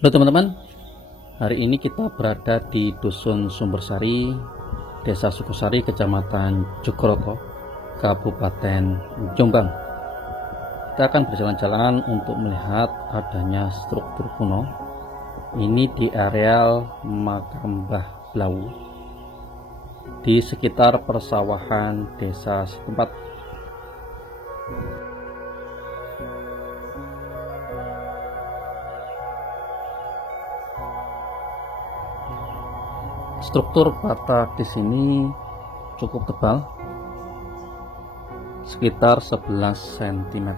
Halo teman-teman, hari ini kita berada di Dusun Sumbersari, Desa Sukosari, Kecamatan Jogoroto, Kabupaten Jombang. Kita akan berjalan-jalan untuk melihat adanya struktur kuno. Ini di areal makam Mbah Blawu di sekitar persawahan desa setempat. Struktur bata di sini cukup tebal, sekitar 11 cm.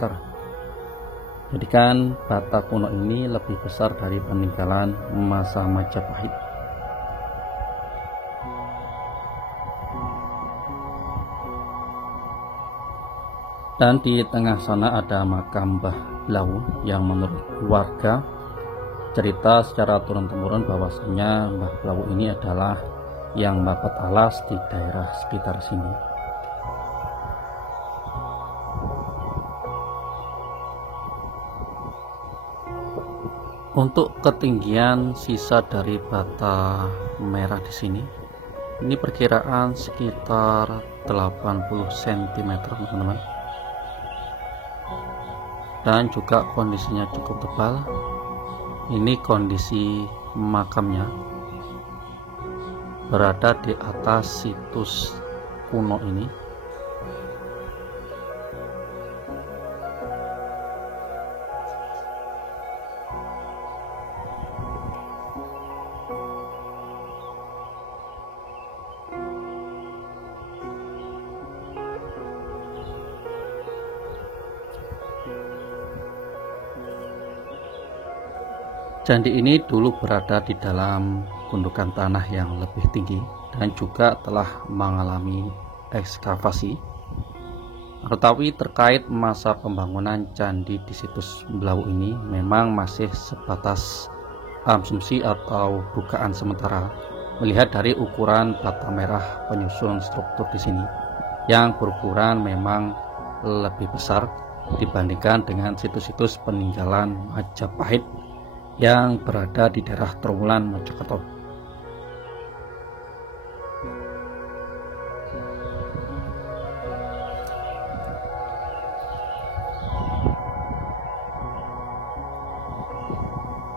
Jadi kan bata kuno ini lebih besar dari peninggalan masa Majapahit. Dan di tengah sana ada makam Mbah Blawu yang menurut warga cerita secara turun-temurun bahwasanya Mbah Blawu ini adalah yang dapat alas di daerah sekitar sini. Untuk ketinggian sisa dari bata merah di sini, ini perkiraan sekitar 80 cm, teman-teman. Dan juga kondisinya cukup tebal. Ini kondisi makamnya berada di atas situs kuno ini. Candi ini dulu berada di dalam gundukan tanah yang lebih tinggi dan juga telah mengalami ekskavasi. Tetapi terkait masa pembangunan candi di situs Blawu ini memang masih sebatas asumsi atau dugaan sementara, melihat dari ukuran bata merah penyusun struktur di sini yang berukuran memang lebih besar dibandingkan dengan situs-situs peninggalan Majapahit yang berada di daerah Trowulan, Mojokerto.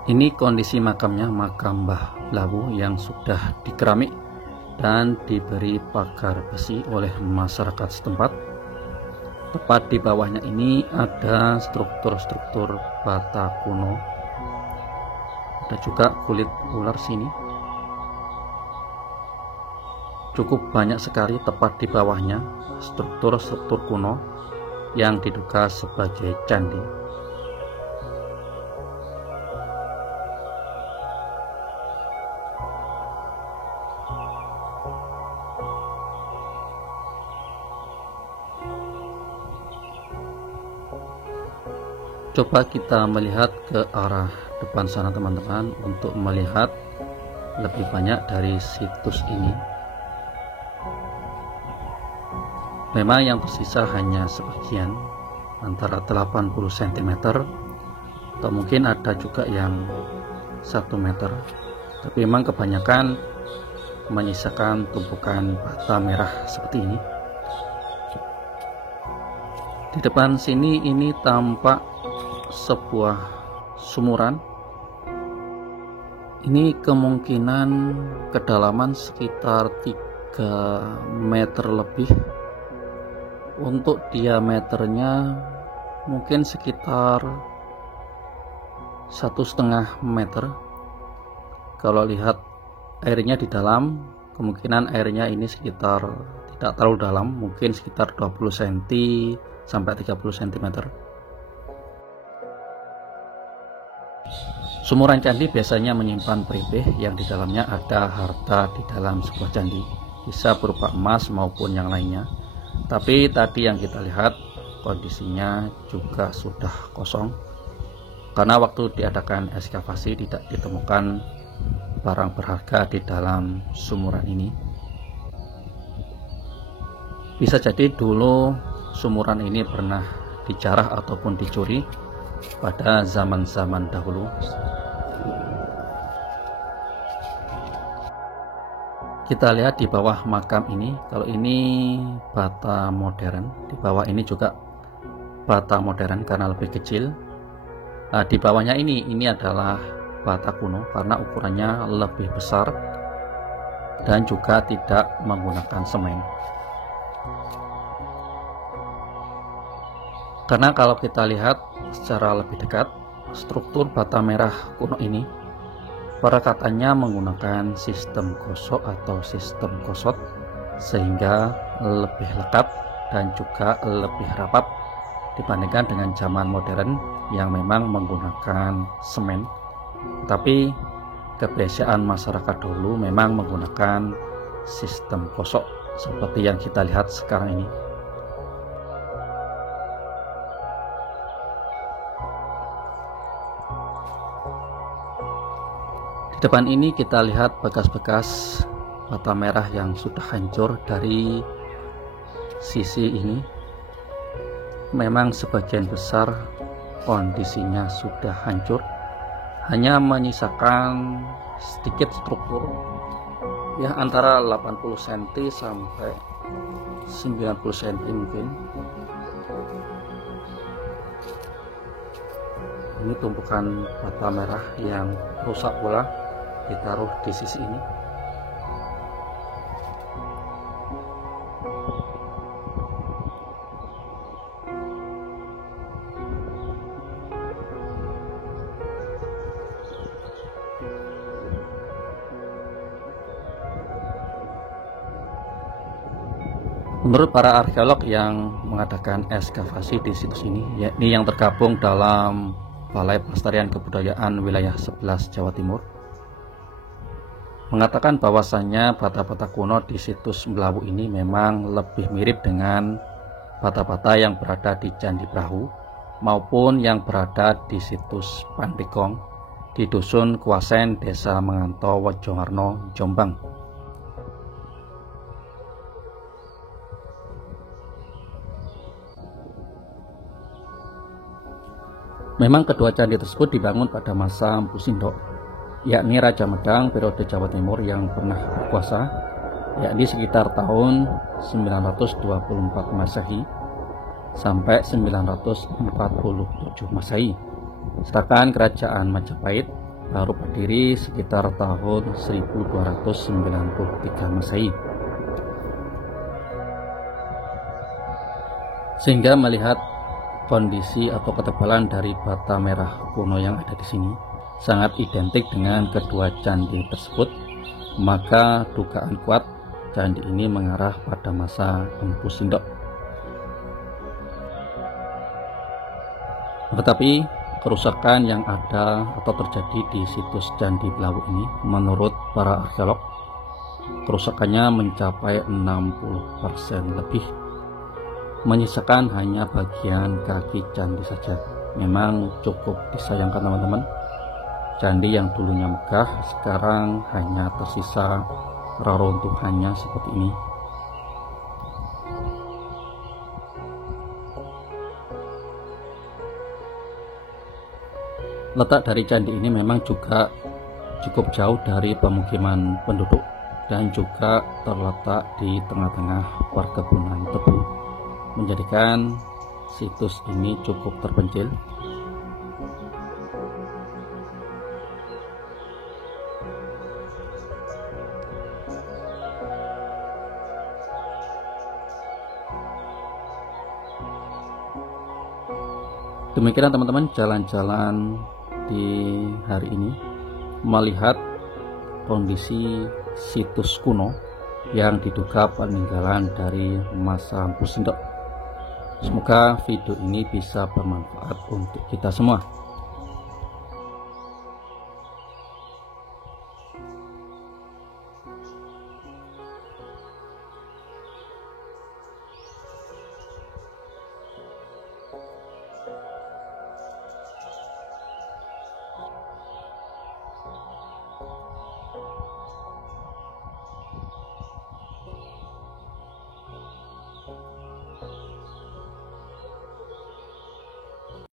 Ini kondisi makamnya, makam Mbah Blawu yang sudah dikeramik dan diberi pagar besi oleh masyarakat setempat. Tepat di bawahnya ini ada struktur-struktur bata kuno. Ada juga kulit ular sini. Cukup banyak sekali tepat di bawahnya struktur-struktur kuno yang diduga sebagai candi. Coba kita melihat ke arah depan sana, teman-teman, untuk melihat lebih banyak dari situs ini. Memang yang tersisa hanya sebagian, antara 80 cm atau mungkin ada juga yang 1 meter, tapi memang kebanyakan menyisakan tumpukan bata merah seperti ini. Di depan sini ini tampak sebuah sumuran. Ini kemungkinan kedalaman sekitar 3 meter lebih. Untuk diameternya mungkin sekitar 1,5 meter. Kalau lihat airnya di dalam, kemungkinan airnya ini sekitar tidak terlalu dalam, mungkin sekitar 20 cm sampai 30 cm. Sumuran candi biasanya menyimpan peribeh yang di dalamnya ada harta di dalam sebuah candi, bisa berupa emas maupun yang lainnya. Tapi tadi yang kita lihat kondisinya juga sudah kosong, karena waktu diadakan ekskavasi tidak ditemukan barang berharga di dalam sumuran ini. Bisa jadi dulu sumuran ini pernah dijarah ataupun dicuri pada zaman-zaman dahulu. Kita lihat di bawah makam ini, kalau ini bata modern, di bawah ini juga bata modern karena lebih kecil. Nah, di bawahnya ini adalah bata kuno karena ukurannya lebih besar dan juga tidak menggunakan semen. Karena kalau kita lihat secara lebih dekat, struktur bata merah kuno ini perakatannya menggunakan sistem gosok atau sistem gosot, sehingga lebih lengkap dan juga lebih rapat dibandingkan dengan zaman modern yang memang menggunakan semen. Tapi kebiasaan masyarakat dulu memang menggunakan sistem gosok seperti yang kita lihat sekarang ini. Di depan ini kita lihat bekas-bekas bata merah yang sudah hancur dari sisi ini. Memang sebagian besar kondisinya sudah hancur, hanya menyisakan sedikit struktur ya, antara 80 cm sampai 90 cm mungkin. Ini tumpukan bata merah yang rusak pula ditaruh di sisi ini. Menurut para arkeolog yang mengadakan ekskavasi di situs ini, yakni yang tergabung dalam Balai Pelestarian Kebudayaan Wilayah 11 Jawa Timur, mengatakan bahwasannya bata-bata kuno di situs Melawu ini memang lebih mirip dengan bata-bata yang berada di Candi Brahu maupun yang berada di situs Pandegong di Dusun Kuasen, Desa Menganto, Wojongarno, Jombang. Memang kedua candi tersebut dibangun pada masa Mpu Sindok, yakni Raja Medang periode Jawa Timur yang pernah berkuasa, yakni sekitar tahun 924 Masehi sampai 947 Masehi. Sedangkan Kerajaan Majapahit baru berdiri sekitar tahun 1293 Masehi. Sehingga melihat kondisi atau ketebalan dari bata merah kuno yang ada di sini sangat identik dengan kedua candi tersebut, maka dugaan kuat candi ini mengarah pada masa Mpu Sindok. Tetapi kerusakan yang ada atau terjadi di situs Candi Melawu ini, menurut para arkeolog, kerusakannya mencapai 60% lebih, menyisakan hanya bagian kaki candi saja. Memang cukup disayangkan teman-teman, candi yang dulunya megah sekarang hanya tersisa reruntuhannya seperti ini. Letak dari candi ini memang juga cukup jauh dari pemukiman penduduk dan juga terletak di tengah-tengah perkebunan tebu, menjadikan situs ini cukup terpencil. Demikian teman-teman jalan-jalan di hari ini melihat kondisi situs kuno yang diduga peninggalan dari masa Mpu Sindok. Semoga video ini bisa bermanfaat untuk kita semua.